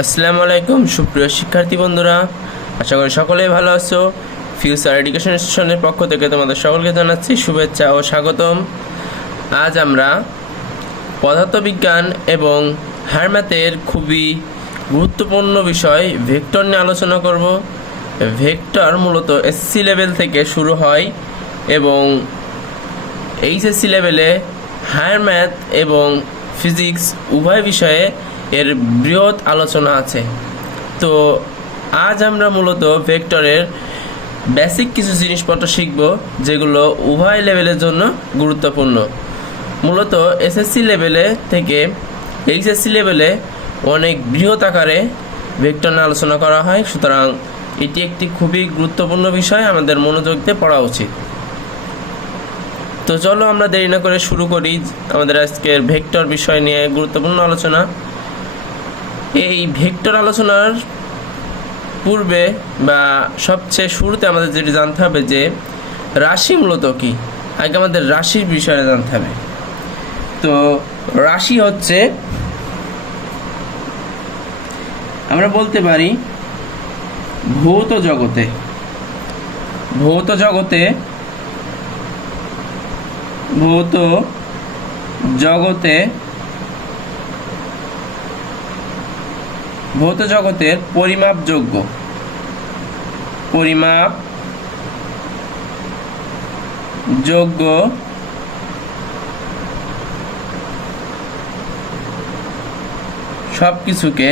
আসসালামু আলাইকুম সুপ্রিয় শিক্ষার্থী বন্ধুরা, আশা করি সকলেই ভালো আছো। ফিউচার এডুকেশন ইনস্টিটিউশনের পক্ষ থেকে তোমাদের সকলকে জানাচ্ছি শুভেচ্ছা ও স্বাগতম। আজ আমরা পদার্থবিজ্ঞান এবং হায়ার খুবই গুরুত্বপূর্ণ বিষয় ভেক্টর নিয়ে আলোচনা করব। ভেক্টর মূলত এসএসসি লেভেল থেকে শুরু হয় এবং এইচএসসি লেভেলে হায়ার ম্যাথ এবং ফিজিক্স উভয় বিষয়ে এর বৃহৎ আলোচনা আছে। তো আজ আমরা মূলত ভেক্টরের বেসিক কিছু জিনিসপত্র শিখব, যেগুলো উভয় লেভেলের জন্য গুরুত্বপূর্ণ। মূলত এসএসসি লেভেলে থেকে এইচএসসি লেভেলে অনেক বৃহৎ আকারে ভেক্টর নিয়ে আলোচনা করা হয়, সুতরাং এটি একটি খুবই গুরুত্বপূর্ণ বিষয়, আমাদের মনোযোগ দিয়ে পড়া উচিত। তো চলো আমরা দেরি না করে শুরু করি আমাদের আজকের ভেক্টর বিষয় নিয়ে গুরুত্বপূর্ণ আলোচনা। এই ভেক্টর আলোচনার পূর্বে বা সবচেয়ে শুরুতে আমাদের যেটি জানতে হবে যে রাশি মূলত কি। আগে আমাদের রাশির বিষয়ে জানতে হবে। তো রাশি হচ্ছে, আমরা বলতে পারি ভৌত জগতে ভৌত জগতের পরিমাপযোগ্য সবকিছুকে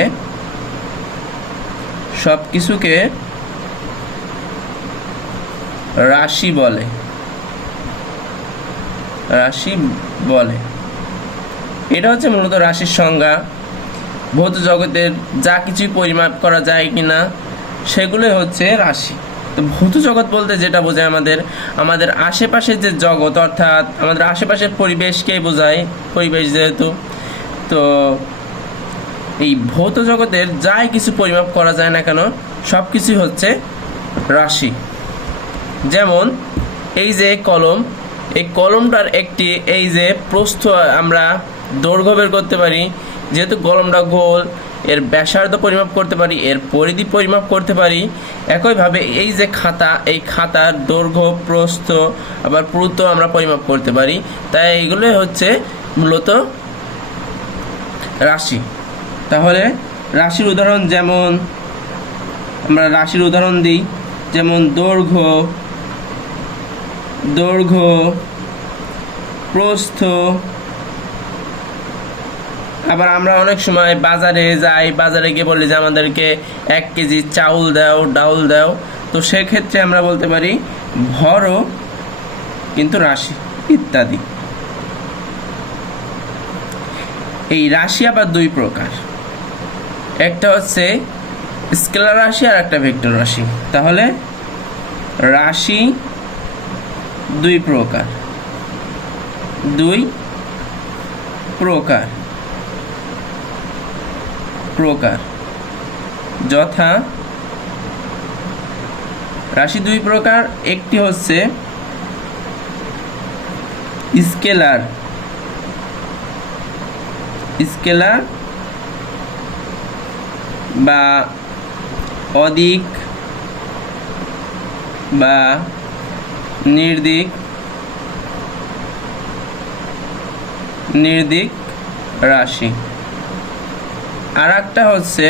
রাশি বলে। এটা হচ্ছে মূলত রাশির সংজ্ঞা। ভৌত জগতের যা কিছু পরিমাপ করা যায় কিনা সেগুলোই হচ্ছে রাশি। তো ভৌত জগৎ বলতে যেটা বোঝায় আমাদের আশেপাশের যে জগৎ, অর্থাৎ আমাদের আশেপাশের পরিবেশকেই বোঝায়, পরিবেশ যেহেতু। তো এই ভৌত জগতের যাই কিছু পরিমাপ করা যায় না কেন সব কিছুই হচ্ছে রাশি। যেমন এই যে কলম, এই কলমটার একটি এই যে প্রস্থ আমরা দৈর্ঘ্য বের করতে পারি, যেহেতু কলমটা গোল, এর ব্যাসার্ধ পরিমাপ করতে পারি, এর পরিধি পরিমাপ করতে পারি। একইভাবে এই যে খাতা, এই খাতার দৈর্ঘ্য, প্রস্থ, আবার পুরুত্ব আমরা পরিমাপ করতে পারি। তাই এইগুলোই হচ্ছে মূলত রাশি। তাহলে রাশির উদাহরণ, যেমন আমরা রাশির উদাহরণ দিই, যেমন দৈর্ঘ্য, প্রস্থ। আবার আমরা অনেক সময় বাজারে যাই, বাজারে গিয়ে বলি যে আমাদেরকে 1 কেজি চাউল দাও, ডাউল দাও। তো সেক্ষেত্রে আমরা বলতে পারি ভরও কিন্তু রাশি, ইত্যাদি। এই রাশি আবার দুই প্রকার, একটা হচ্ছে স্কেলার রাশি আর একটা ভেক্টর রাশি। তাহলে রাশি দুই প্রকার যথা রাশি দুই প্রকার। একটি হচ্ছে স্কেলার বা অদিক বা নির্দিক রাশি। আর একটা হচ্ছে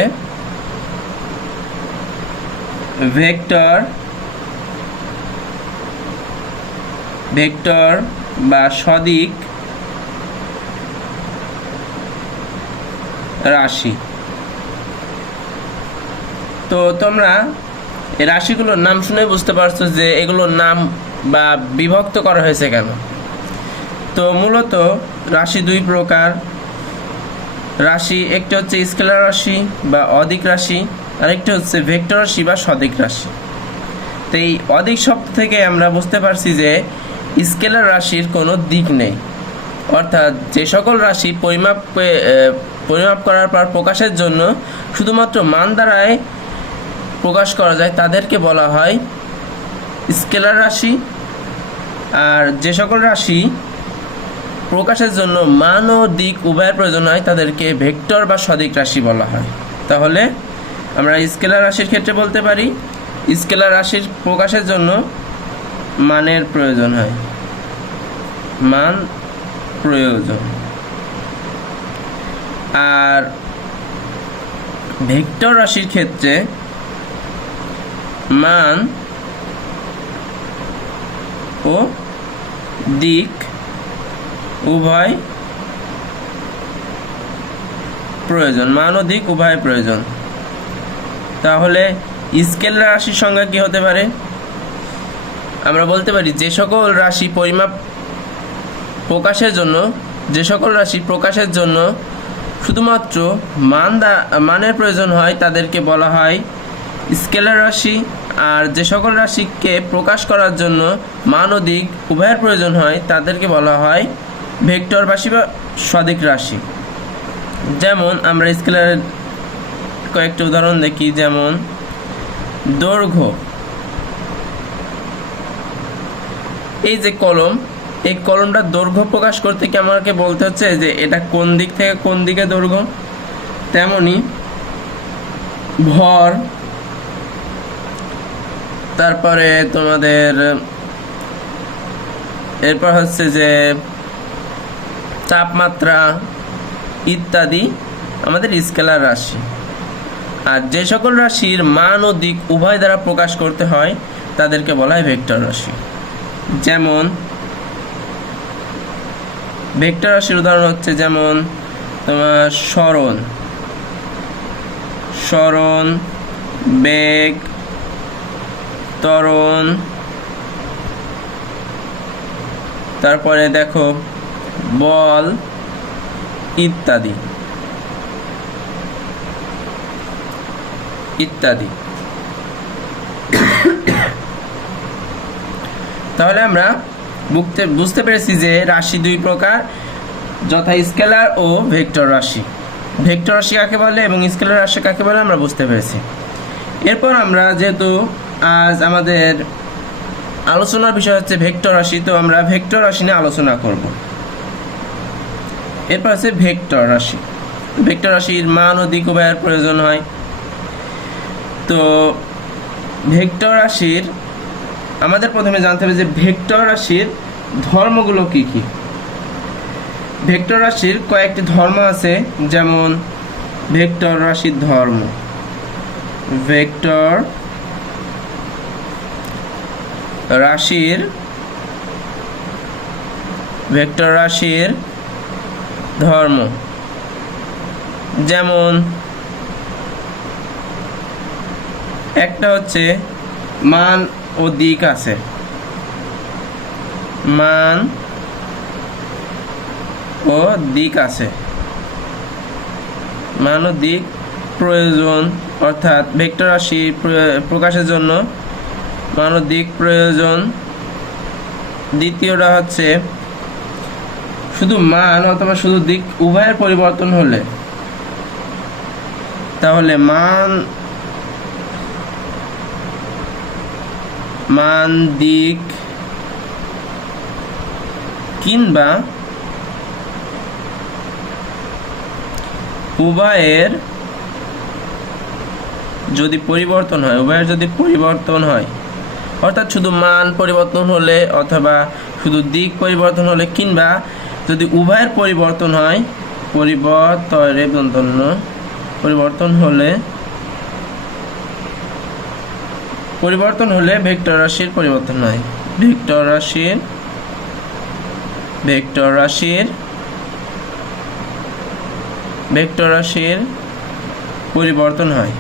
ভেক্টর বা সদিক রাশি। তো তোমরা এই রাশিগুলোর নাম শুনে বুঝতে পারছো যে এগুলোর নাম বা বিভক্ত করা হয়েছে কেন। তো মূলত রাশি দুই প্রকার। রাশি একটি হচ্ছে স্কেলার রাশি বা অদিক রাশি, আরেকটি হচ্ছে ভেক্টর রাশি বা সদিক রাশি। তো এই অদিক শব্দ থেকে আমরা বুঝতে পারছি যে স্কেলার রাশির কোনো দিক নেই, অর্থাৎ যে সকল রাশি পরিমাপ করার পর প্রকাশের জন্য শুধুমাত্র মান দ্বারাই প্রকাশ করা যায় তাদেরকে বলা হয় স্কেলার রাশি। আর যে সকল রাশি প্রকাশের জন্য মান ও দিক উভয়ের প্রয়োজন হয় তাদেরকে ভেক্টর বা সদিক রাশি বলা হয়। তাহলে আমরা স্কেলার রাশির ক্ষেত্রে বলতে পারি স্কেলার রাশির প্রকাশের জন্য মানের প্রয়োজন হয়, মান প্রয়োজন। আর ভেক্টর রাশির ক্ষেত্রে মান ও দিক উভয় প্রয়োজন, মান ও দিক উভয় প্রয়োজন। তাহলে স্কেলার রাশির সংজ্ঞা কি হতে পারে? আমরা বলতে পারি যে সকল রাশি পরিমাপ প্রকাশের জন্য শুধুমাত্র মানের প্রয়োজন হয় তাদেরকে বলা হয় স্কেলার রাশি। আর যে সকল রাশিকে প্রকাশ করার জন্য মান ও দিক উভয়ের প্রয়োজন হয় তাদেরকে বলা হয় ভেক্টর রাশি বা সদিক রাশি। যেমন আমরা স্কেলারের কয়েকটি উদাহরণ দেখি, যেমন দৈর্ঘ্য। এই যে কলম, এই কলমটা দৈর্ঘ্য প্রকাশ করতে কি আমাকে বলতে হচ্ছে যে এটা কোন দিক থেকে কোন দিকে দৈর্ঘ্য। তেমনি ভর, তারপরে তোমাদের এরপর হচ্ছে যে তাপমাত্রা ইত্যাদি আমাদের স্কেলার রাশি। আর যে সকল রাশির মান ও দিক উভয় দ্বারা প্রকাশ করতে হয় তাদেরকে বলা হয় ভেক্টর রাশি। যেমন ভেক্টর রাশির উদাহরণ হচ্ছে যেমন তোমার সরণ, বেগ, ত্বরণ, তারপরে দেখো বল ইত্যাদি। তাহলে আমরা বুঝতে পেরেছি যে রাশি দুই প্রকার, যথা স্কেলার ও ভেক্টর রাশি। ভেক্টর রাশি কাকে বলে এবং স্কেলার রাশি কাকে বলে আমরা বুঝতে পেরেছি। এরপর আমরা যেহেতু আজ আমাদের আলোচনার বিষয় হচ্ছে ভেক্টর রাশি, তো আমরা ভেক্টর রাশি নিয়ে আলোচনা করব। এরপর আছে ভেক্টর রাশি। ভেক্টর রাশির মান ও দিক উভয়ের প্রয়োজন হয়। তো ভেক্টর রাশির আমাদের প্রথমে জানতে হবে যে ভেক্টর রাশির ধর্মগুলো কি কি। ভেক্টর রাশির কয়েকটি ধর্ম আছে, যেমন ভেক্টর রাশির ধর্ম। ভেক্টর রাশির ধর্ম, যেমন একটা হচ্ছে মান ও দিক আছে। মান ও দিক প্রয়োজন, অর্থাৎ ভেক্টর রাশি প্রকাশের জন্য মান ও দিক প্রয়োজন। দ্বিতীয়টা হচ্ছে শুধু মান অথবা শুধু দিক উভয়ের পরিবর্তন হলে, তাহলে মান দিক কিংবা উভয়ের যদি পরিবর্তন হয়, অর্থাৎ শুধু মান পরিবর্তন হলে অথবা শুধু দিক পরিবর্তন হলে কিংবা যদি উভয়ের পরিবর্তন হয়, পরিবর্তন হলে ভেক্টর রাশির পরিবর্তন হয়। ভেক্টর রাশির পরিবর্তন হয়।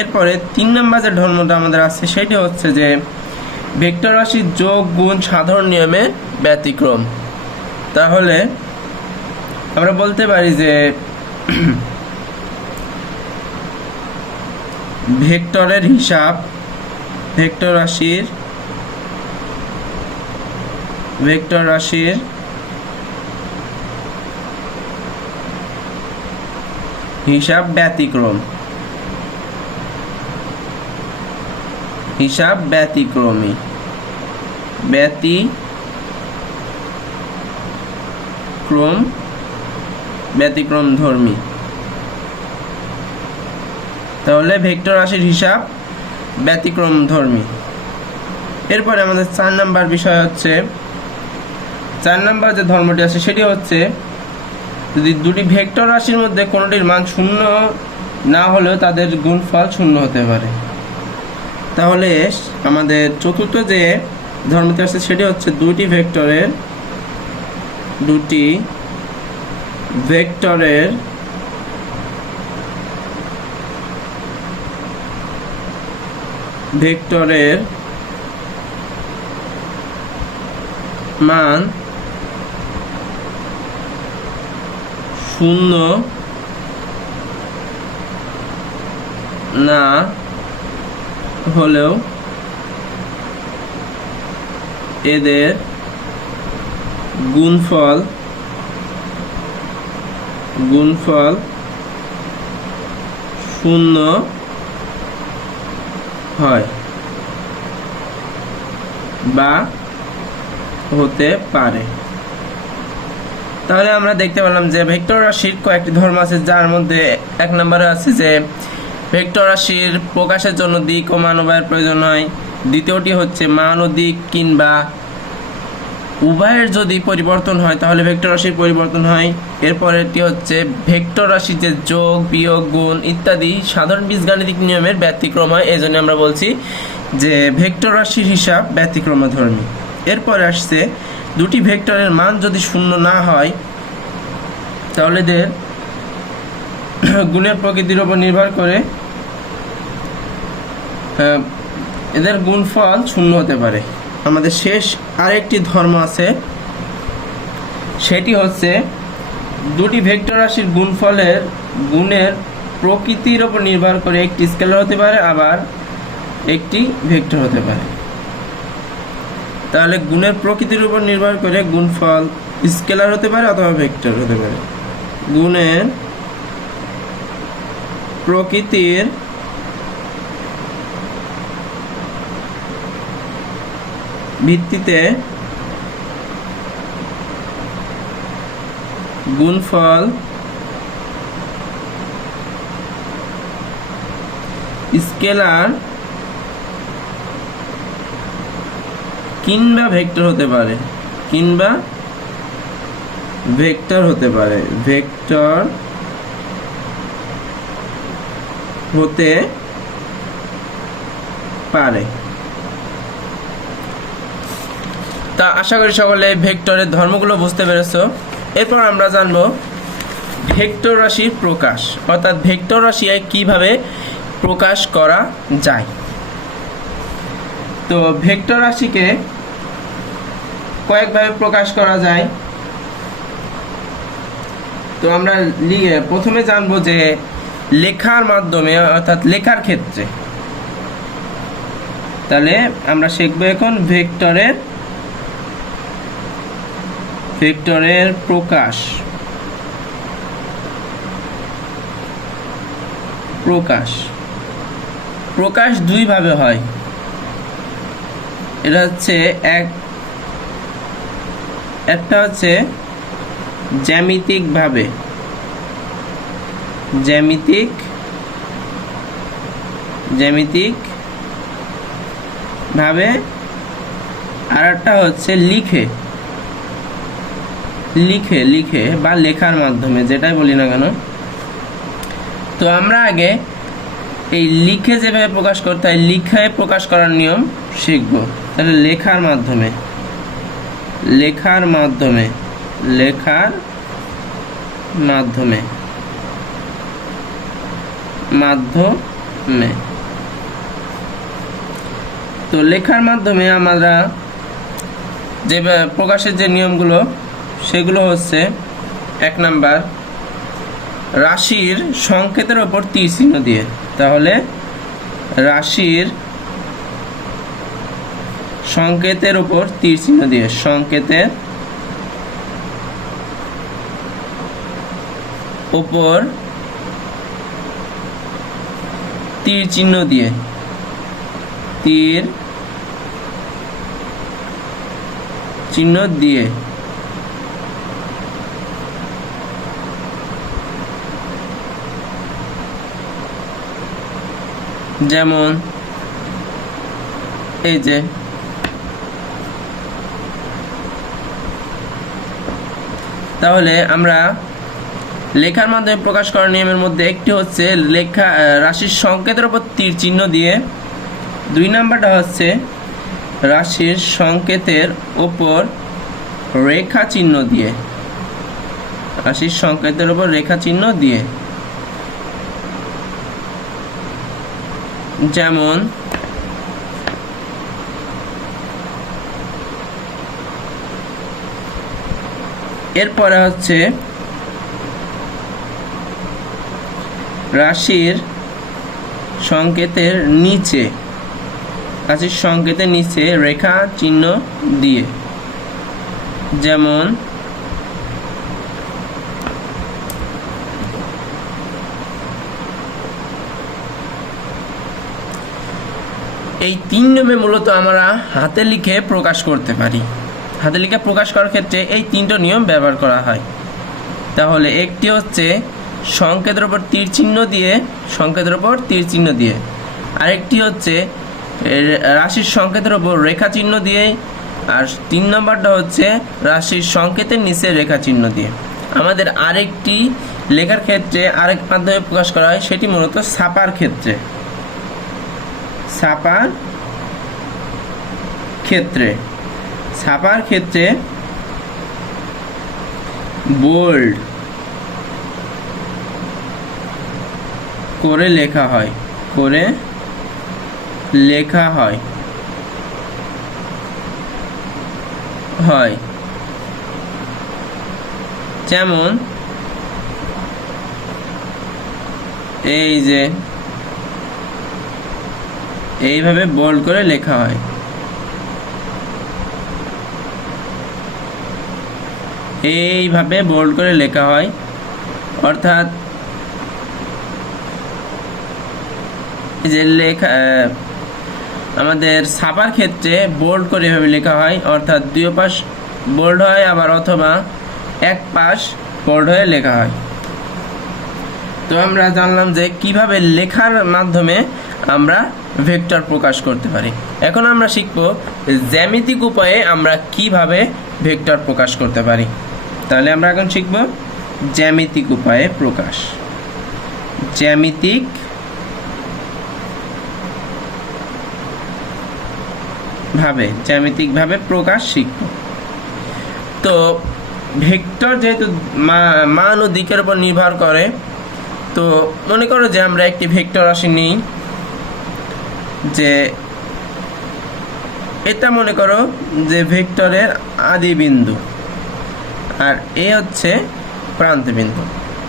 এরপরে 3 নম্বর যে ধর্মটা আমাদের আছে সেটি হচ্ছে যে ভেক্টর রাশির যোগ গুণ সাধারণ নিয়মের ব্যতিক্রম। তাহলে আমরা বলতে পারি যে ভেক্টর রাশির হিসাব ব্যতিক্রমী। ব্যতিক্রমধর্মী। তাহলে ভেক্টর রাশির হিসাব ব্যতিক্রমধর্মী। এরপরে আমাদের 4 নাম্বার বিষয় হচ্ছে, 4 নাম্বার যে ধর্মটি আছে সেটি হচ্ছে, যদি দুটি ভেক্টর রাশির মধ্যে কোনোটির মান শূন্য না হলেও তাদের গুণফল শূন্য হতে পারে। তাহলে আমাদের চতুর্থ যে ধর্মটি আছে সেটি হচ্ছে, দুটি ভেক্টরের মান শূন্য না হলেও এদের গুণফল শূন্য হয় বা হতে পারে। তাহলে আমরা দেখতে পেলাম যে ভেক্টর রাশির কয়েকটি ধর্ম আছে, যার মধ্যে 1 নম্বরে আছে যে ভেক্টর রাশির প্রকাশের জন্য দিক ও মান উভয়ের প্রয়োজন হয়। দ্বিতীয়টি হচ্ছে, মান ও দিক কিংবা উভয়ের যদি পরিবর্তন হয় তাহলে ভেক্টর রাশির পরিবর্তন হয়। এরপরেরটি হচ্ছে, ভেক্টর রাশির যে যোগ, বিয়োগ, গুণ ইত্যাদি সাধারণ বীজগাণিতিক নিয়মের ব্যতিক্রম হয়, এই জন্য আমরা বলছি যে ভেক্টর রাশির হিসাব ব্যতিক্রমধর্মী। এরপরে আসছে, দুটি ভেক্টরের মান যদি শূন্য না হয় তাহলে এদের গুণের প্রকৃতির উপর নির্ভর করে এদের গুণফল শূন্য হতে পারে। আমাদের শেষ আরেকটি ধর্ম আছে, সেটি হচ্ছে, দুটি ভেক্টর রাশির গুণফলের গুণের প্রকৃতির উপর নির্ভর করে একটি স্কেলার হতে পারে, আবার একটি ভেক্টর হতে পারে। তাহলে গুণের প্রকৃতির উপর নির্ভর করে গুণফল স্কেলার হতে পারে অথবা ভেক্টর হতে পারে। গুণের প্রকৃতির ভিত্তিতে গুণফল স্কেলার কিংবা ভেক্টর হতে পারে, ভেক্টর হতে পারে। তা আশা করি সকলে ভেক্টরের ধর্মগুলো বুঝতে পেরেছো। এরপর আমরা জানবো ভেক্টর রাশির প্রকাশ, অর্থাৎ ভেক্টর রাশি কিভাবে প্রকাশ করা যায়। তো ভেক্টর রাশিকে কয়েকভাবে প্রকাশ করা যায়। তো আমরা প্রথমে জানবো যে লেখার মাধ্যমে, অর্থাৎ লেখার ক্ষেত্রে। তাহলে আমরা শিখবো এখন ভেক্টরের প্রকাশ দুইভাবে হয়। এটা হচ্ছে একটা হচ্ছে জ্যামিতিক ভাবে, আর একটা হচ্ছে লিখে বা লেখার মাধ্যমে, যেটাই বলি না কেন। তো আমরা আগে এই লিখে যেভাবে প্রকাশ করতে হয়, লিখায় প্রকাশ করার নিয়ম শিখব। তাহলে লেখার মাধ্যমে তো লেখার মাধ্যমে আমরা যে প্রকাশের যে নিয়মগুলো, সেগুলো হচ্ছে, 1 নাম্বার, রাশির সংকেতের ওপর তীর চিহ্ন দিয়ে। তাহলে রাশির সংকেতের ওপর তীর চিহ্ন দিয়ে, সংকেতের ওপর তীর চিহ্ন দিয়ে, যেমন এই যে তাহলে আমরা লেখার মাধ্যমে প্রকাশ করার নিয়মের মধ্যে একটি হচ্ছে লেখা রাশির সংকেতের উপর তীর চিহ্ন দিয়ে, 2 নাম্বারটা হচ্ছে রাশির সংকেতের উপর রেখা চিহ্ন দিয়ে, রাশির সংকেতের উপর রেখা চিহ্ন দিয়ে। যেমন এরপরে হচ্ছে রাশির সংকেতের নিচে, রাশির সংকেতের নিচে রেখা চিহ্ন দিয়ে। যেমন এই 3 নিয়মে মূলত আমরা হাতে লিখে প্রকাশ করতে পারি। হাতে লিখে প্রকাশ করার ক্ষেত্রে এই 3টা নিয়ম ব্যবহার করা হয়। তাহলে একটি হচ্ছে সংকেতের উপর তীর চিহ্ন দিয়ে, সংকেতের উপর তীর চিহ্ন দিয়ে, আরেকটি হচ্ছে রাশির সংকেতের উপর রেখা চিহ্ন দিয়ে, আর 3 নম্বরটা হচ্ছে রাশির সংকেতের নিচে রেখা চিহ্ন দিয়ে। আমাদের আরেকটি লেখার ক্ষেত্রে আরেক মাধ্যমে প্রকাশ করা হয়, সেটি মূলত ছাপার ক্ষেত্রে। ছাপার ক্ষেত্রে ছাপার ক্ষেত্রে বোল্ড করে লেখা হয়, করে লেখা হয় হয় যেমন এই যে এইভাবে বোল্ড করে লেখা হয়। এইভাবে বোল্ড করে লেখা হয়, অর্থাৎ যে লেখা আমাদের ছাপার ক্ষেত্রে বোল্ড করে এভাবে লেখা হয়, অর্থাৎ 2 পাশ বোল্ড হয়, আবার অথবা 1 পাশ বোল্ড হয়ে লেখা হয়। তো আমরা জানলাম যে কিভাবে লেখার মাধ্যমে আমরা ভেক্টর প্রকাশ করতে পারি। এখন আমরা শিখব জ্যামিতিক উপায়ে আমরা কিভাবে ভেক্টর প্রকাশ করতে পারি। তাহলে আমরা এখন শিখব জ্যামিতিক উপায়ে প্রকাশ। জ্যামিতিক ভাবে প্রকাশ শিখব। তো ভেক্টর যেহেতু মান ও দিকের উপর নির্ভর করে, তো মনে করো যে আমরা একটি ভেক্টর রাশি নিই, যে এটা মনে করো যে ভেক্টরের আদি বিন্দু, আর এ হচ্ছে প্রান্ত বিন্দু।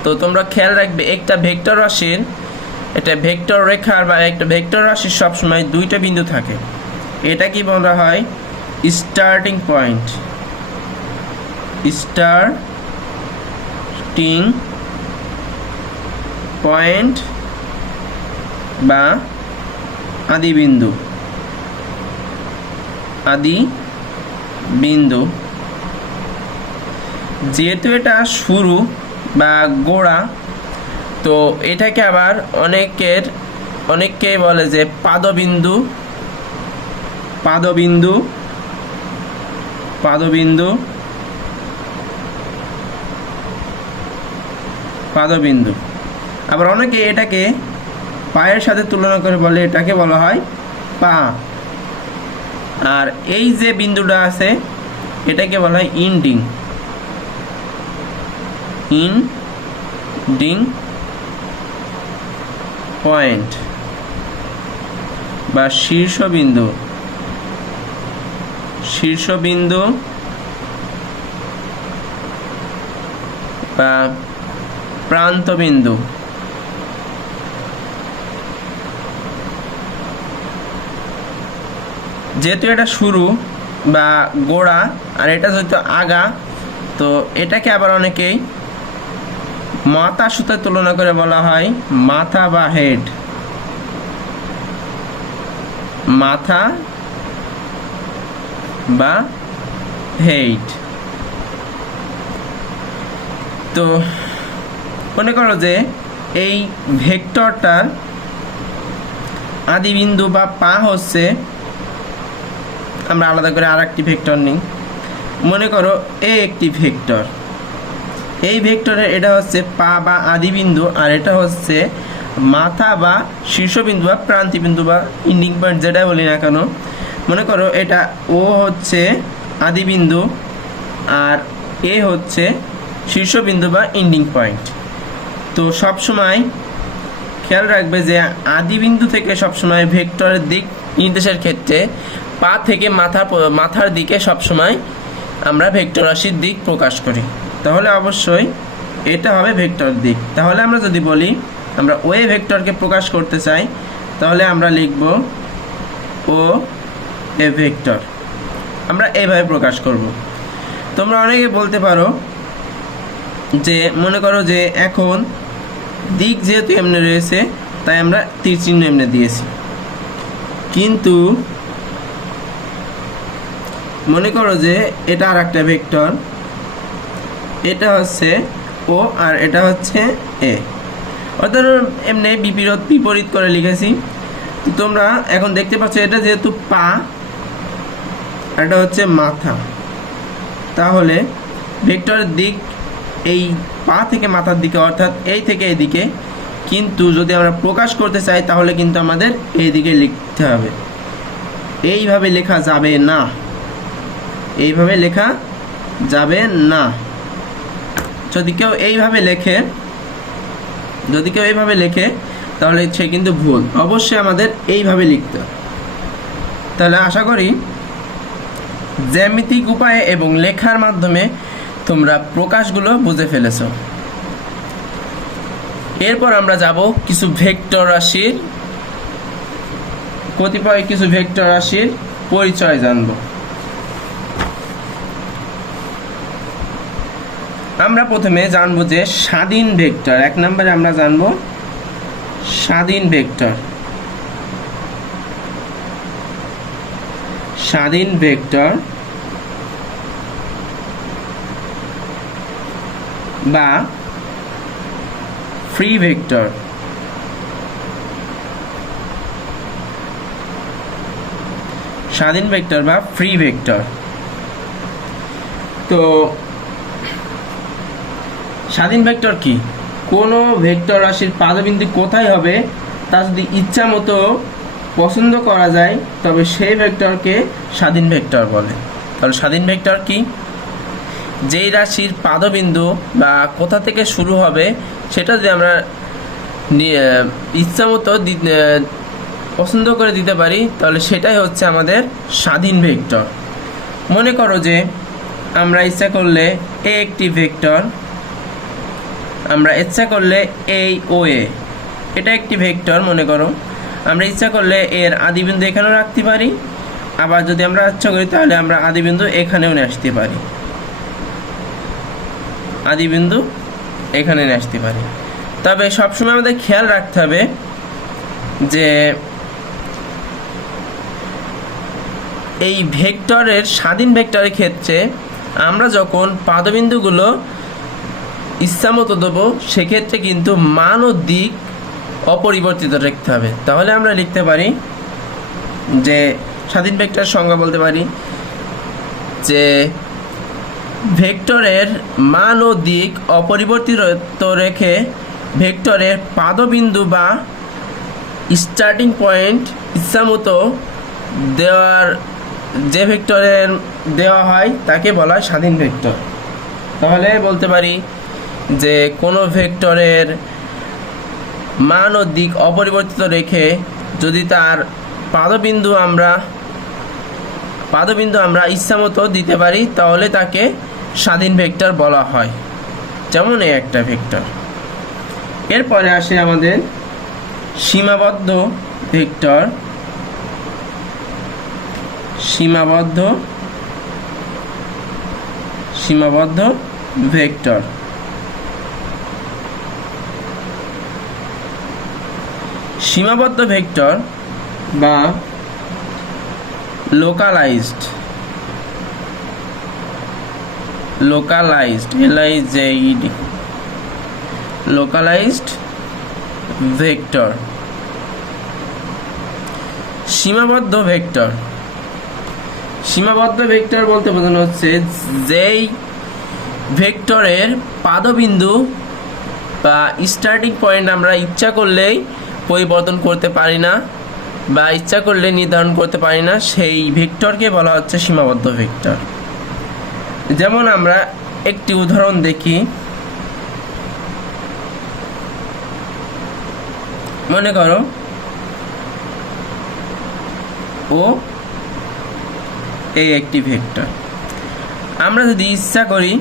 তো তোমরা খেয়াল রাখবে একটা ভেক্টর রাশির, একটা ভেক্টর রেখার বা একটা ভেক্টর রাশির সবসময় 2টা বিন্দু থাকে। এটা কি বলা হয়? স্টার্টিং পয়েন্ট, স্টার্টিং পয়েন্ট বা আদি বিন্দু, আদি বিন্দু। যেহেতু এটা শুরু বা গোড়া, তো এটাকে আবার অনেকেই বলে যে পাদবিন্দু, পাদবিন্দু, পাদবিন্দু, পাদবিন্দু। আবার অনেকে এটাকে পায়ের সাথে তুলনা করে বলে এটাকে বলা হয় পা। আর এই যে বিন্দুটা আছে এটাকে বলা হয় ইন্ডিং, ইন্ডিং পয়েন্ট বা শীর্ষবিন্দু, শীর্ষবিন্দু বা প্রান্তবিন্দু। যেহেতু এটা শুরু বা গোড়া আর এটা যেহেতু আগা, তো এটাকে আবার অনেকেই মাথার সাথে তুলনা করে বলা হয় মাথা বা হেড, মাথা বা হেড। তো মনে করো যে এই ভেক্টরটার আদি বিন্দু বা পা হচ্ছে, আমরা আলাদা করে আর একটি ভেক্টর নিই। মনে করো এ একটি ভেক্টর, এই ভেক্টরের এটা হচ্ছে পা বা আদি বিন্দু, আর এটা হচ্ছে মাথা বা শীর্ষবিন্দু বা প্রান্তিবিন্দু বা ইন্ডিং পয়েন্ট যেটা বলি না কেন। মনে করো এটা ও হচ্ছে আদি বিন্দু আর এ হচ্ছে শীর্ষবিন্দু বা ইন্ডিং পয়েন্ট। তো সবসময় খেয়াল রাখবে যে আদি বিন্দু থেকে সবসময় ভেক্টরের দিক নির্দেশের ক্ষেত্রে পা থেকে মাথার দিকে সবসময় আমরা ভেক্টর রাশির দিক প্রকাশ করি, তাহলে অবশ্যই এটা হবে ভেক্টর দিক। তাহলে আমরা যদি বলি আমরা ওয়ে ভেক্টরকে প্রকাশ করতে চাই, তাহলে আমরা লিখব ও এ ভেক্টর, আমরা এইভাবে প্রকাশ করব। তোমরা অনেকে বলতে পারো যে মনে করো যে এখন দিক যেহেতু এমনি রয়েছে তাই আমরা তীর চিহ্ন এমনি দিয়েছি, কিন্তু মনে করো যে এটা আর একটা ভেক্টর, এটা হচ্ছে ও আর এটা হচ্ছে এ, অর্থাৎ এমনি বিপরীত করে লিখেছি। তো তোমরা এখন দেখতে পাচ্ছ এটা যেহেতু পা আর এটা হচ্ছে মাথা, তাহলে ভেক্টরের দিক এই পা থেকে মাথার দিকে অর্থাৎ এই থেকে এইদিকে, কিন্তু যদি আমরা প্রকাশ করতে চাই তাহলে কিন্তু আমাদের এই দিকে লিখতে হবে। এইভাবে লেখা যাবে না, এইভাবে লেখা যাবে না। যদি কেউ এইভাবে লেখে তাহলে সে কিন্তু ভুল, অবশ্যই আমাদের এইভাবে লিখতে হবে। তাহলে আশা করি জ্যামিতিক উপায়ে এবং লেখার মাধ্যমে তোমরা প্রকাশগুলো বুঝে ফেলেছো। এরপর আমরা যাব কিছু ভেক্টর রাশির কতিপয় কিছু ভেক্টর রাশির পরিচয় জানব। আমরা প্রথমে জানবো যে স্বাধীন ভেক্টর। এক নম্বরে আমরা জানবো স্বাধীন ভেক্টর। স্বাধীন ভেক্টর বা ফ্রি ভেক্টর। স্বাধীন ভেক্টর বা ফ্রি ভেক্টর। তো স্বাধীন ভেক্টর কি? কোনো ভেক্টর রাশির পাদবিন্দু কোথায় হবে তা যদি ইচ্ছা মতো পছন্দ করা যায় তবে সেই ভেক্টরকে স্বাধীন ভেক্টর বলে। তাহলে স্বাধীন ভেক্টর কি? যেই রাশির পাদবিন্দু বা কোথা থেকে শুরু হবে সেটা যদি আমরা ইচ্ছা মতো পছন্দ করে দিতে পারি তাহলে সেটাই হচ্ছে আমাদের স্বাধীন ভেক্টর। মনে করো যে আমরা ইচ্ছা করলে এ একটি ভেক্টর, আমরা ইচ্ছা করলে এই ও এ এটা একটি ভেক্টর মনে করো, আমরা ইচ্ছা করলে এর আদিবিন্দু এখানেও রাখতে পারি, আবার যদি আমরা ইচ্ছা করি তাহলে আমরা আদিবিন্দু এখানেও নিয়ে আসতে পারি, আদিবিন্দু এখানে নিয়ে আসতে পারি। তবে সবসময় আমাদের খেয়াল রাখতে হবে যে এই ভেক্টরের স্বাধীন ভেক্টরের ক্ষেত্রে আমরা যখন পাদবিন্দুগুলো ইচ্ছা মতো দেবো সেক্ষেত্রে কিন্তু মান ও দিক অপরিবর্তিত রাখতে হবে। তাহলে আমরা লিখতে পারি যে স্বাধীন ভেক্টর সংজ্ঞা বলতে পারি যে ভেক্টরের মান ও দিক অপরিবর্তিত রেখে ভেক্টরের পাদবিন্দু বা স্টার্টিং পয়েন্ট ইচ্ছামতো যে ভেক্টরের দেওয়া হয় তাকে বলা হয় স্বাধীন ভেক্টর। তাহলে বলতে পারি যে কোনো ভেক্টরের মান ও দিক অপরিবর্তিত রেখে যদি তার পাদবিন্দু আমরা ইচ্ছামতো দিতে পারি তাহলে তাকে স্বাধীন ভেক্টর বলা হয়, যেমন এই একটা ভেক্টর। এরপরে আসে আমাদের সীমাবদ্ধ ভেক্টর। সীমাবদ্ধ ভেক্টর। সীমাবদ্ধ ভেক্টর বা লোকালাইজড LIZED লোকালাইজড ভেক্টর। সীমাবদ্ধ ভেক্টর। সীমাবদ্ধ ভেক্টর বলতে বোঝানো হচ্ছে যেই ভেক্টরের পাদবিন্দু বা স্টার্টিং পয়েন্ট আমরা ইচ্ছা করলেই পরিবর্তন করতে পারি না বা ইচ্ছা করলে নির্ধারণ করতে পারি না, সেই ভেক্টরকে বলা হচ্ছে সীমাবদ্ধ ভেক্টর। যেমন আমরা একটি উদাহরণ দেখি। মনে করো ও এই একটি ভেক্টর। আমরা যদি ইচ্ছা করি,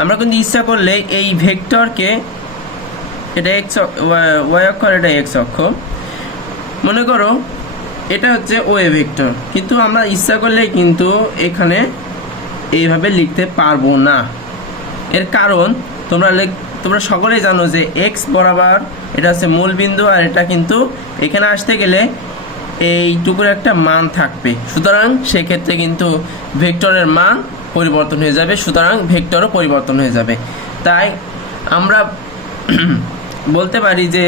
আমরা কিন্তু ইচ্ছা করলে এই ভেক্টরকে, এটা এক্স ওয়াই অক্ষ আর এটা এক্স অক্ষ, মনে করো এটা হচ্ছে ওয়ে ভেক্টর, কিন্তু আমরা ইচ্ছা করলে কিন্তু এখানে এইভাবে লিখতে পারবো না। এর কারণ তোমরা সকলেই জানো যে এক্স বরাবর এটা হচ্ছে মূল বিন্দু, আর এটা কিন্তু এখানে আসতে গেলে এইটুকুর একটা মান থাকবে, সুতরাং সেক্ষেত্রে কিন্তু ভেক্টরের মান পরিবর্তন হয়ে যাবে, সুতরাং ভেক্টরও পরিবর্তন হয়ে যাবে। তাই আমরা বলতে পারি যে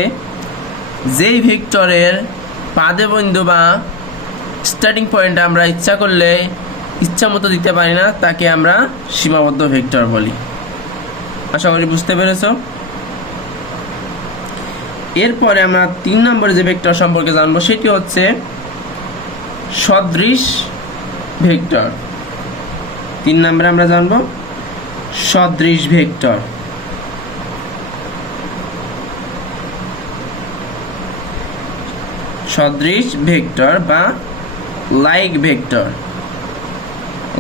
যেই ভেক্টরের পাদবিন্দু বা স্টার্টিং পয়েন্ট আমরা ইচ্ছা করলে ইচ্ছা মতো দিতে পারি না, তাকে আমরা সীমাবদ্ধ ভেক্টর বলি। আশা করি বুঝতে পেরেছ। এরপরে আমরা 3 নম্বরে যে ভেক্টর সম্পর্কে জানবো সেটি হচ্ছে সদৃশ ভেক্টর। 3 নম্বরে আমরা জানবো সদৃশ ভেক্টর। সদৃশ ভেক্টর বা লাইক ভেক্টর।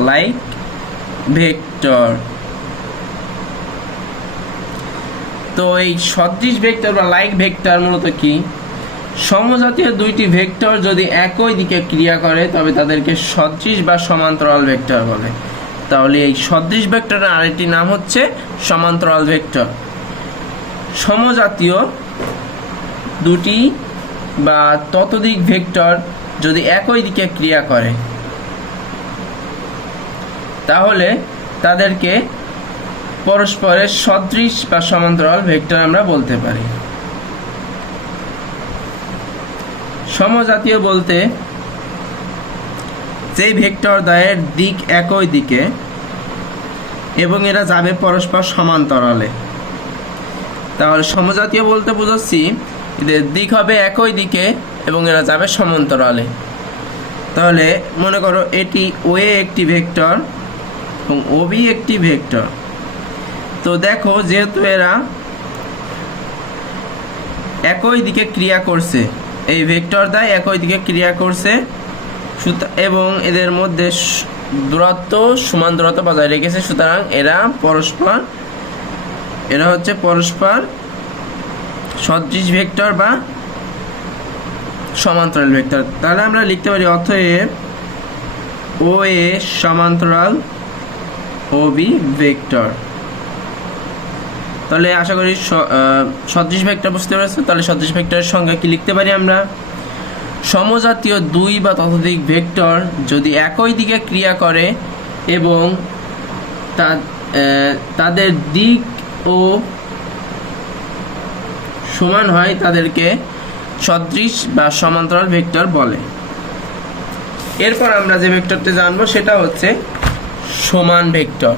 Like vector. তো এই সদৃশ ভেক্টর বা লাইক ভেক্টর মূলত কি? সমজাতীয় দুইটি ভেক্টর যদি একই দিকে ক্রিয়া করে তবে তাদেরকে সদৃশ বা সমান্তরাল ভেক্টর বলে। তাহলে এই সদৃশ ভেক্টরের আরেকটি নাম হচ্ছে সমান্তরাল ভেক্টর। সমজাতীয় দুটি বা ততোধিক ভেক্টর যদি একই দিকে ক্রিয়া করে তাহলে তাদেরকে পরস্পরের সদৃশ বা সমান্তরাল ভেক্টর আমরা বলতে পারি। সমজাতীয় বলতে যে ভেক্টর দ্বয়ের দিক একই দিকে এবং এরা যাবে পরস্পর সমান্তরালে। তাহলে সমজাতীয় বলতে বুঝাচ্ছি এদের দিক হবে একই দিকে এবং এরা যাবে সমান্তরালে। তাহলে মনে করো এটি ওএ একটি ভেক্টর এবং ওবি একটি ভেক্টর। তো দেখো যেহেতু এরা একই দিকে ক্রিয়া করছে, এই ভেক্টর দ্বয় একই দিকে ক্রিয়া করছে এবং এদের মধ্যে দূরত্ব সমান দূরত্ব বজায় রেখেছে, সুতরাং এরা হচ্ছে পরস্পর সদৃশ ভেক্টর বা সমান্তরাল ভেক্টর। তাহলে আমরা লিখতে পারি অতএব ও এ সমান্তরাল ও বি ভেক্টর। তাহলে আশা করি সদৃশ ভেক্টর বুঝতে পেরেছো। তাহলে সদৃশ ভেক্টরের সংজ্ঞা কি লিখতে পারি আমরা? সমজাতীয় দুই বা ততোধিক ভেক্টর যদি একই দিকে ক্রিয়া করে এবং তাদের দিক ও সমান হয় তাদেরকে সদৃশ বা সমান্তরাল ভেক্টর বলে। এরপর আমরা যে ভেক্টরটি জানবো সেটা হচ্ছে সমান ভেক্টর।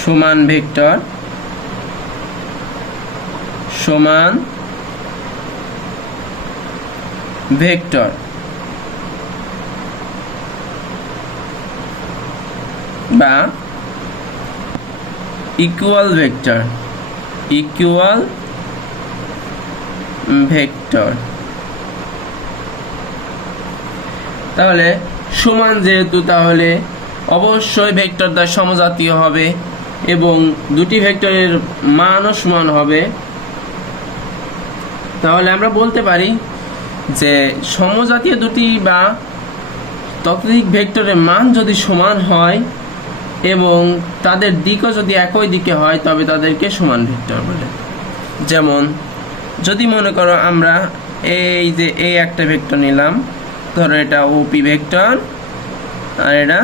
সমান ভেক্টর। সমান ভেক্টর বা ইকুয়াল ভেক্টর। Equal vector. তাহলে সমান যেহেতু তাহলে অবশ্যই ভেক্টর দ্বয় সমজাতীয় হবে এবং দুটি ভেক্টরের মানও সমান হবে। তাহলে আমরা বলতে পারি যে সমজাতীয় দুটি বা ততোধিক ভেক্টরের মান যদি সমান হয় এবং তাদের দিকও যদি একই দিকে হয় তবে তাদেরকে সমান ভেক্টর বলে। যেমন যদি মনে করো আমরা এই যে এই একটা ভেক্টর নিলাম, ধরো এটা ওপি ভেক্টর আর এটা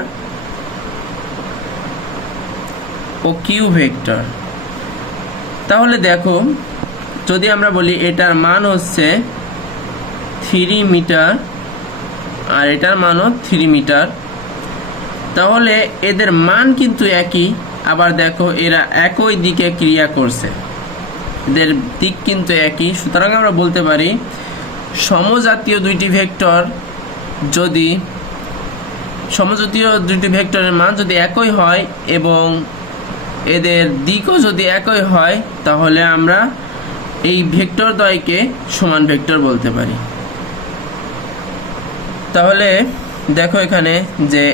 ও কিউ ভেক্টর। তাহলে দেখো যদি আমরা বলি এটার মান হচ্ছে 3 মিটার আর এটার মানও 3 মিটার। তাহলে এদের মান কিন্তু একই, আবার দেখো এরা একই দিকে ক্রিয়া করছে, এদের দিক কিন্তু একই। সুতরাং আমরা বলতে পারি সমজাতীয় দুইটি ভেক্টরের মান যদি একই হয় এবং এদের দিকও যদি একই হয়, তাহলে আমরা এই ভেক্টর দ্বয়কে সমান ভেক্টর বলতে পারি। তাহলে দেখো এখানে যে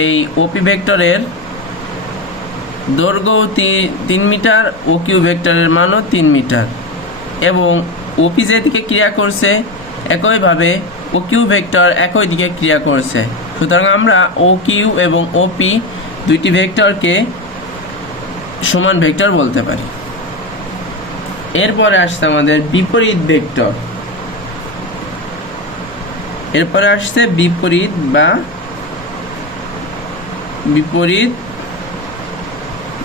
এই ওপি ভেক্টরের দৈর্ঘ্য 3 মিটার, ও কিউ ভেক্টরের মানও 3 মিটার, এবং ওপি যেদিকে ক্রিয়া করছে একইভাবে ও কিউ ভেক্টর একই দিকে ক্রিয়া করছে। সুতরাং আমরা ও কিউ এবং ওপি দুইটি ভেক্টরকে সমান ভেক্টর বলতে পারি। এরপরে আসছে আমাদের বিপরীত ভেক্টর। এরপরে আসছে বিপরীত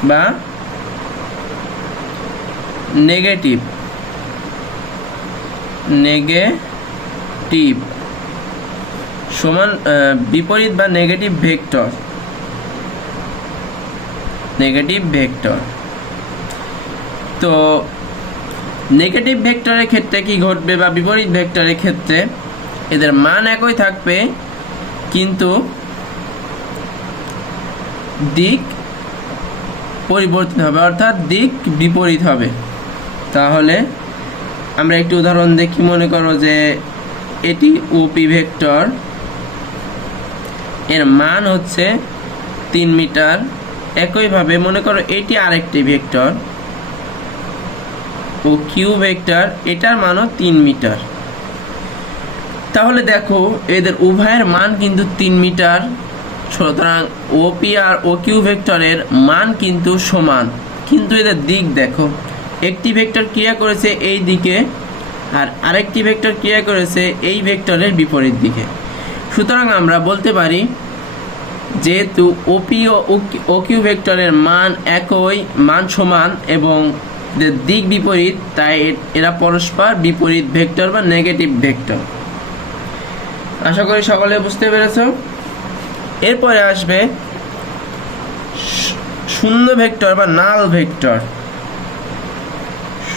বা নেগেটিভ সমান বিপরীত বা নেগেটিভ ভেক্টর। তো নেগেটিভ ভেক্টরের ক্ষেত্রে কি ঘটবে বা বিপরীত ভেক্টরের ক্ষেত্রে এদের মান একই থাকবে কিন্তু দিক পরিবর্তিত হবে, অর্থাৎ দিক বিপরীত হবে। তাহলে আমরা একটি উদাহরণ দেখি। মনে করো যে এটি ওপি ভেক্টর, এর মান হচ্ছে 3 মিটার। একইভাবে মনে করো এটি আরেকটি ভেক্টর ও কিউ ভেক্টর, এটার মানও 3 মিটার। তাহলে দেখো এদের উভয়ের মান কিন্তু 3 মিটার। সুতরাং ওপি আর ও কিউ ভেক্টরের মান কিন্তু সমান, কিন্তু এদের দিক দেখো, একটি ভেক্টর ক্রিয়া করেছে এই দিকে আর আরেকটি ভেক্টর ক্রিয়া করেছে এই ভেক্টরের বিপরীত দিকে। সুতরাং আমরা বলতে পারি যেহেতু ওপি ও ও কিউ ভেক্টরের মান একই, মান সমান এবং এদের দিক বিপরীত, তাই এরা পরস্পর বিপরীত ভেক্টর বা নেগেটিভ ভেক্টর। আশা করি সকলে বুঝতে পেরেছো। এরপরে আসবে শূন্য ভেক্টর বা নাল ভেক্টর।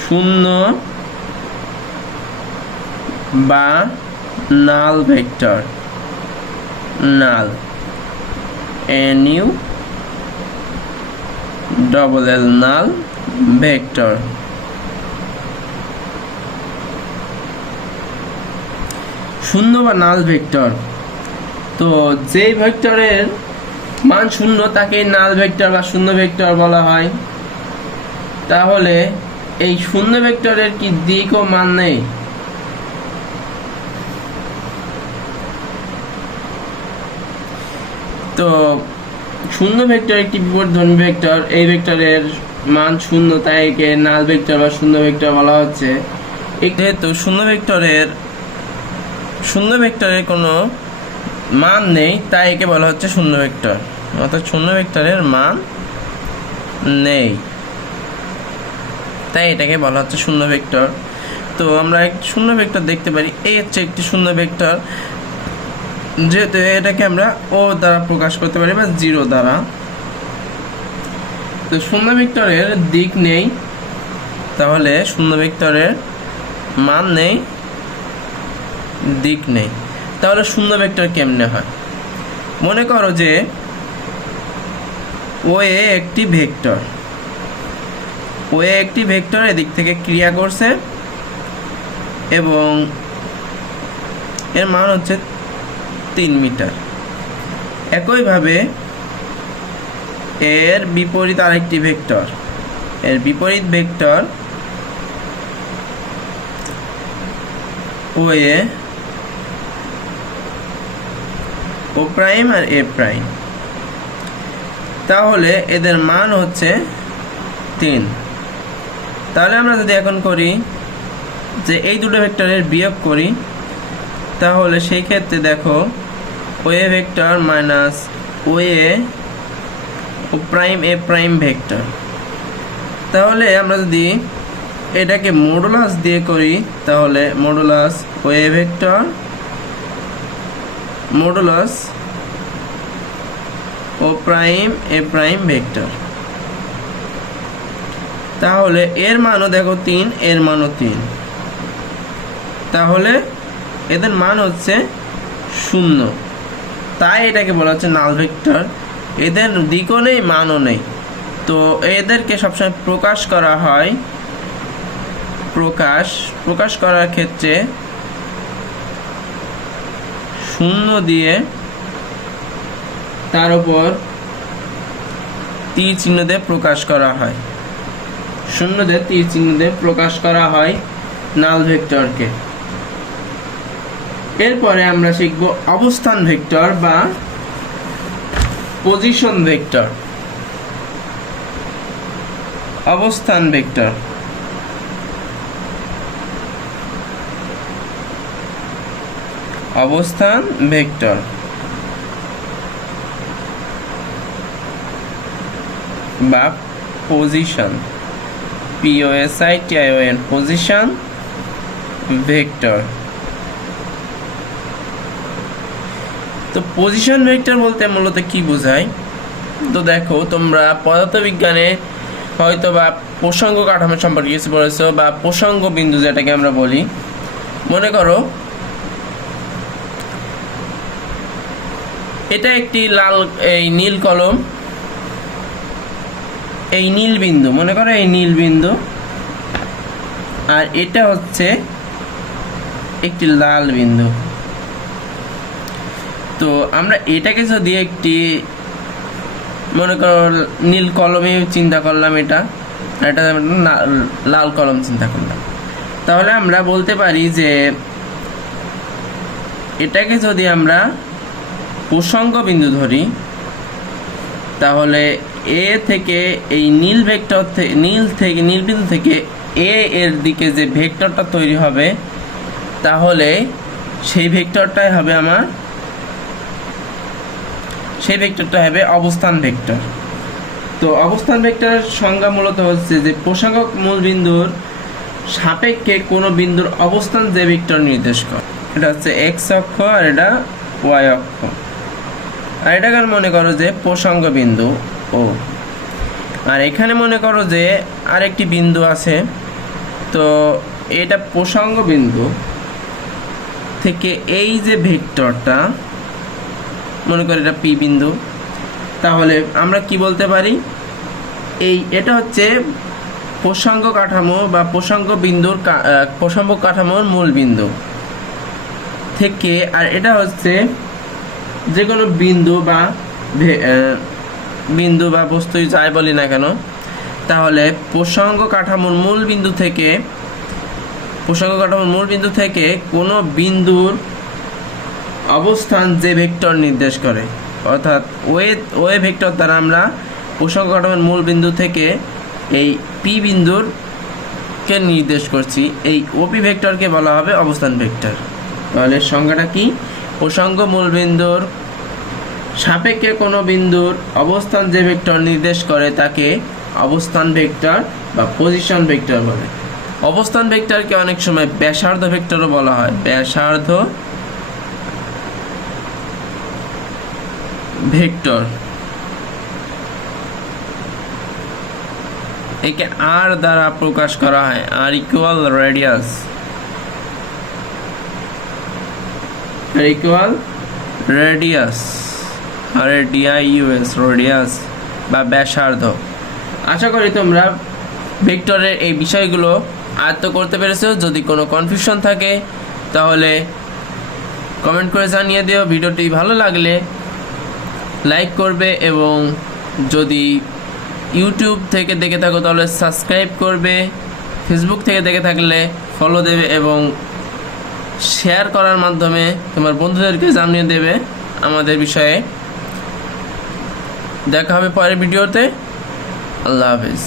শূন্য বা নাল ভেক্টর, নাল NULL নাল ভেক্টর। শূন্য বা নাল ভেক্টর, তো যে ভেক্টরের মান শূন্য তাকে নাল ভেক্টর বা শূন্য ভেক্টর বলা হয়। তাহলে এই শূন্য ভেক্টরের কি দিক ও মান নেই? তো শূন্য ভেক্টর একটি বিপরীতধর্মী ভেক্টর, এই ভেক্টরের মান শূন্য, তাই একে নাল ভেক্টর বা শূন্য ভেক্টর বলা হচ্ছে। যেহেতু শূন্য ভেক্টরের কোনো মান নেই, তাই একে বলা হচ্ছে শূন্য ভেক্টর, অর্থাৎ শূন্য ভেক্টরের মান নেই, তাই এটাকে বলা হচ্ছে শূন্য ভেক্টর। তো আমরা একটি শূন্য ভেক্টর দেখতে পারি, এই হচ্ছে একটি শূন্য ভেক্টর, যেহেতু এটাকে আমরা ও দ্বারা প্রকাশ করতে পারি বা 0 দ্বারা। তো শূন্য ভেক্টরের দিক নেই, তাহলে শূন্য ভেক্টরের মান নেই, দিক নেই। তাহলে শূন্য ভেক্টর কেমনে হয়? মনে করো যে ওয়ে একটি ভেক্টর এদিক থেকে ক্রিয়া করছে এবং এর মান হচ্ছে 3 মিটার। একইভাবে এর বিপরীত আরেকটি ভেক্টর, এর বিপরীত ভেক্টর ওয়ে ও প্রাইম আর এ প্রাইম, তাহলে এদের মান হচ্ছে 3। তাহলে আমরা যদি এখন করি যে এই দুটো ভেক্টরের বিয়োগ করি, তাহলে সেই ক্ষেত্রে দেখো ওয়ে ভেক্টর মাইনাস ওয়ে ও প্রাইম এ প্রাইম ভেক্টর। তাহলে আমরা যদি এটাকে মডুলাস দিয়ে করি তাহলে মডুলাস ওয়ে ভেক্টর মডুলাস ও প্রাইম এ প্রাইম ভেক্টর। তাহলে এর মানও দেখো 3, এর মানও 3, তাহলে এদের মান হচ্ছে 0, তাই এটাকে বলা হচ্ছে নাল ভেক্টর। এদের দিকও নেই, মানও নেই, তো এদেরকে সবসময় প্রকাশ করা হয়। প্রকাশ করার ক্ষেত্রে 0 দিয়ে তার উপর তীর চিহ্ন দিয়ে প্রকাশ করা হয়। 0 দিয়ে তীর চিহ্ন দিয়ে প্রকাশ করা হয় নাল ভেক্টরকে। এরপরে আমরা শিখব অবস্থান ভেক্টর বা পজিশন ভেক্টর। অবস্থান ভেক্টর অবস্থান ভেক্টর বা পজিশন POSITION পজিশন ভেক্টর। তো পজিশন ভেক্টর বলতে মূলত কি বোঝায়? তো দেখো, তোমরা পদার্থবিজ্ঞানে হয়তো বা প্রসঙ্গ কাঠামো সম্পর্কে কিছু পড়েছো, বা প্রসঙ্গ বিন্দু যেটাকে আমরা বলি। মনে করো এটা একটি নীল কলম, এই নীল বিন্দু, মনে করো এই নীল বিন্দু, আর এটা হচ্ছে একটি লাল বিন্দু। তো আমরা এটাকে যদি একটি মনে করো নীল কলমে চিন্তা করলাম, এটা লাল কলম চিন্তা করলাম, তাহলে আমরা বলতে পারি যে এটাকে যদি আমরা প্রসঙ্গ বিন্দু ধরি, তাহলে এ থেকে এই নীল ভেক্টর নীল বিন্দু থেকে এর দিকে যে ভেক্টরটা তৈরি হবে, তাহলে সেই ভেক্টরটাই হবে অবস্থান ভেক্টর। তো অবস্থান ভেক্টরের সংজ্ঞা মূলত হচ্ছে যে প্রসঙ্গ মূল বিন্দুর সাপেক্ষে কোনো বিন্দুর অবস্থান যে ভেক্টর নির্দেশ করে। এটা হচ্ছে x অক্ষ আর এটা y অক্ষ। আর এটাকে মনে করো যে প্রসঙ্গ বিন্দু ও, আর এখানে মনে করো যে আরেকটি বিন্দু আছে। তো এটা প্রসঙ্গ বিন্দু থেকে এই যে ভেক্টরটা, মনে করি এটা পি বিন্দু, তাহলে আমরা কি বলতে পারি, এটা হচ্ছে প্রসঙ্গ কাঠামো বা প্রসঙ্গ কাঠামোর মূল বিন্দু থেকে, আর এটা হচ্ছে যে কোনো বিন্দু বা বস্তু যাই বলি না কেন, তাহলে প্রসঙ্গ কাঠামোর মূল বিন্দু থেকে কোনো বিন্দুর অবস্থান যে ভেক্টর নির্দেশ করে, অর্থাৎ ওয়ে ভেক্টর দ্বারা আমরা প্রসঙ্গ কাঠামোর মূল বিন্দু থেকে এই পি বিন্দুরকে নির্দেশ করছি, এই ওপি ভেক্টরকে বলা হবে অবস্থান ভেক্টর। তাহলে সংজ্ঞাটা কি? প্রসঙ্গ মূল বিন্দুর সাপেক্ষে কোনো বিন্দুর অবস্থান যে ভেক্টর নির্দেশ করে তাকে অবস্থান ভেক্টর বা পজিশন ভেক্টর বলে। অবস্থান ভেক্টরকে অনেক সময় ব্যাসার্ধ ভেক্টরও বলা হয়। ব্যাসার্ধ ভেক্টর, একে আর দ্বারা প্রকাশ করা হয়, আর ইকুয়াল রেডিয়াস, আর DIUS রেডিয়াস বা ব্যাসার্ধ। আশা করি তোমরা ভেক্টরের এই বিষয়গুলো আয়ত্ত করতে পেরেছো। যদি কোনো কনফিউশন থাকে তাহলে কমেন্ট করে জানিয়ে দিও। ভিডিওটি ভালো লাগলে লাইক করবে, এবং যদি ইউটিউব থেকে দেখে থাকো তাহলে সাবস্ক্রাইব করবে, ফেসবুক থেকে দেখে থাকলে ফলো দেবে, এবং শেয়ার করার মাধ্যমে তোমার বন্ধুদেরকে জানিয়ে দেবে আমাদের বিষয়ে। দেখা হবে পরের ভিডিওতে। আল্লাহ হাফেজ।